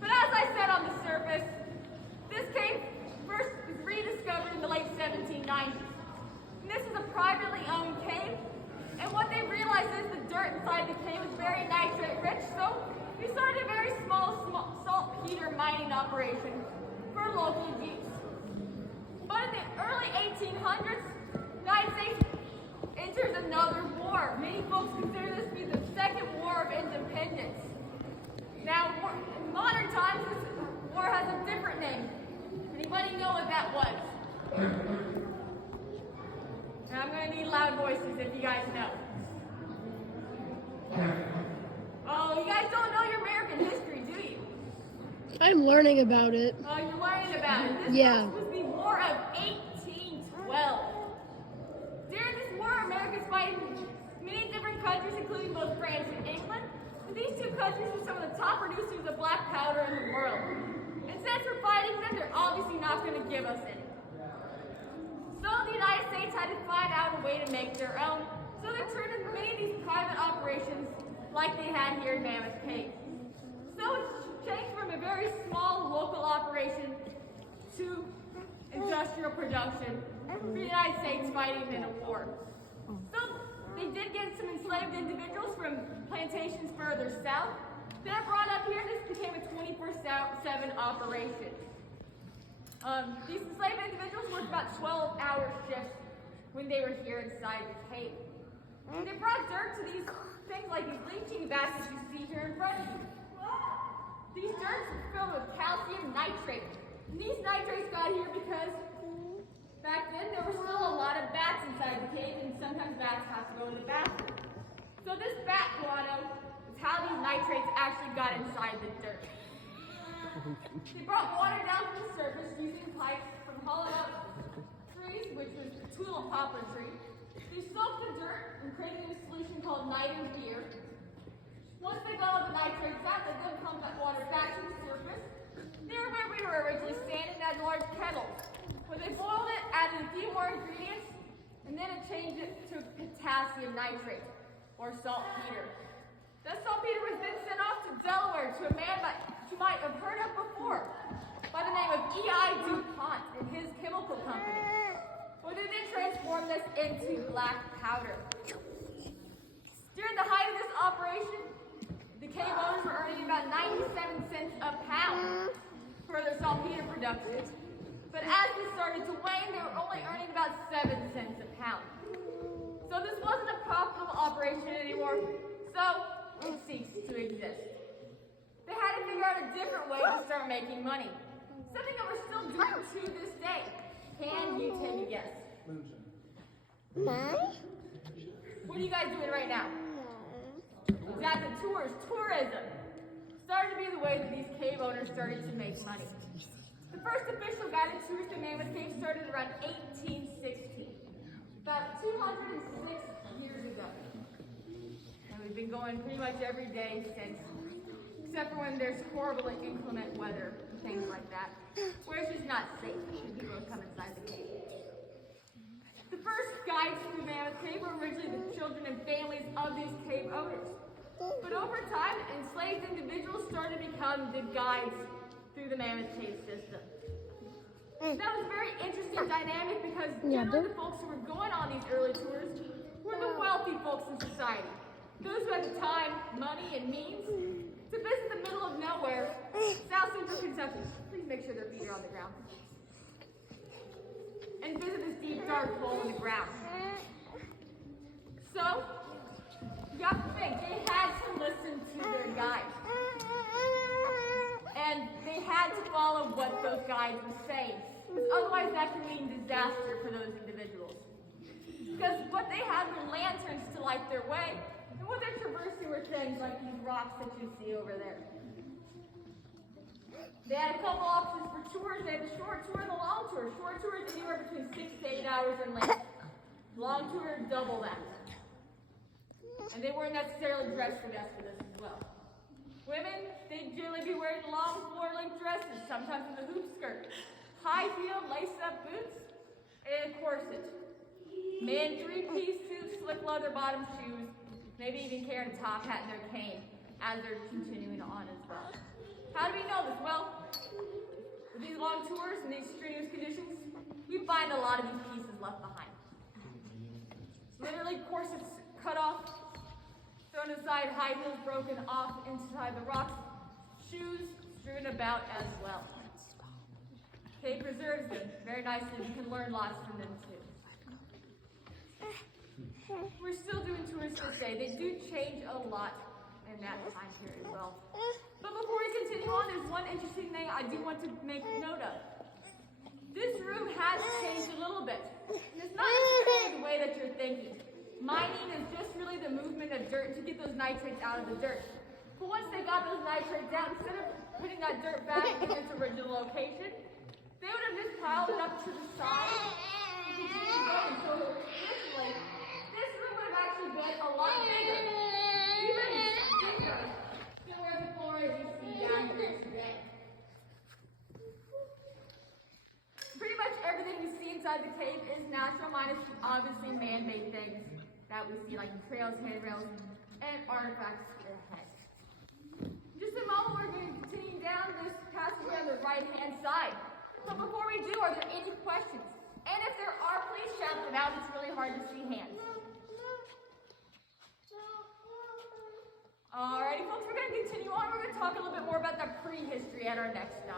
But as I said on the surface, this cave first was rediscovered in the late 1790s. And this is a privately owned cave, and what they realized is the dirt inside the cave was very nitrate rich, so they started a very small saltpeter mining operation for local use. But in the early 1800s, the United States enters another war. Many folks consider this to be the Second War of Independence. Now, in modern times, this war has a different name. Anybody know what that was? And I'm going to need loud voices if you guys know. Oh, you guys don't know your American history, do you? I'm learning about it. Oh, you're learning about it. This was the War of 1812. During this war, America's fighting many different countries, including both France and England. And these two countries are some of the top producers of black powder in the world. And since we're fighting them, they're obviously not going to give us any. So the United States had to find out a way to make their own. So they turned to many of these private operations like they had here in Mammith Cave. So it's changed from a very small local operation to industrial production for the United States fighting in a war. So they did get some enslaved individuals from plantations further south. They're brought up here, and this became a 24/7 operation. These enslaved individuals worked about 12-hour shifts when they were here inside the cave. And they brought dirt to these things like these leaching vats that you see here in front of you. These dirts are filled with calcium nitrate. And these nitrates got here because back then there were still a lot of bats inside the cave, and sometimes bats have to go to the bathroom. So this bat guano is how these nitrates actually got inside the dirt. They brought water down from the surface using pipes from hollowed out trees, which was the tulip poplar tree. They soaked the dirt and created a solution called night and beer. Once they got all the nitrates out, they then pumped that water back to the surface, near where we were originally standing at large kettles, where they boiled it, added a few more ingredients, and then it changed it to potassium nitrate, or saltpeter. That saltpeter was then sent off to Delaware to a man that you might have heard of before, by the name of E.I. DuPont and his chemical company, where they then transformed this into black powder. During the height of this operation, the cave owners were earning about 97 cents a pound for their saltpeter production. But as this started to wane, they were only earning about 7 cents a pound. So this wasn't a profitable operation anymore, so it ceased to exist. They had to figure out a different way to start making money. Something that we're still doing to this day. Can you take a guess? What are you guys doing right now? Exactly, tourism. Started to be the way that these cave owners started to make money. The first official guided tours to Mammith Cave started around 1816, about 206 years ago. And we've been going pretty much every day since, except for when there's horrible inclement weather and things like that, where it's just not safe for people to come inside the cave. The first guides through Mammith Cave were originally the children and families of these cave owners. But over time, enslaved individuals started to become the guides through the Mammith Cave system. That was a very interesting dynamic because generally the folks who were going on these early tours were the wealthy folks in society. Those who had the time, money, and means to visit the middle of nowhere, South Central Kentucky. Please make sure their feet are on the ground. And visit this deep, dark hole in the ground. So, you have to think, they had to listen to their guides. And they had to follow what those guides were saying. Because otherwise that could mean disaster for those individuals. Because what they had were lanterns to light their way, and what they're traversing were things like these rocks that you see over there. They had a couple options for tours. They had the short tour and the long tour. Short tour is anywhere between 6 to 8 hours in length. Long tour is double that. And they weren't necessarily dressed for this as well. Women, they'd generally be wearing long floor-length dresses, sometimes with a hoop skirt, high-heeled lace-up boots, and a corset. Men, three-piece suits, slick leather bottom shoes, maybe even carrying a top hat and their cane, as they're continuing on as well. How do we know this? Well, with these long tours and these strenuous conditions, we find a lot of these pieces left behind. Literally corsets cut off, thrown aside, high heels broken off inside the rocks, shoes strewn about as well. Cave preserves them very nicely. We can learn lots from them too. We're still doing tours this day. They do change a lot in that time period as well. But before we continue on, there's one interesting thing I do want to make note of. This room has changed a little bit. And it's not necessarily the way that you're thinking. Mining is just really the movement of dirt to get those nitrates out of the dirt. But once they got those nitrates out, instead of putting that dirt back in its original location, they would have just piled it up to the side and continued going. So originally, this room would have actually been a lot bigger, even bigger than where the floor is you see down here today. Pretty much everything you see inside the cave is natural, minus obviously man-made things that we see, like trails, handrails, and artifacts ahead. In just a moment, we're going to continue down this passageway on the right-hand side. So before we do, are there any questions? And if there are, please shout them out. It's really hard to see hands. Alrighty, folks, we're going to continue on. We're going to talk a little bit more about the prehistory at our next stop.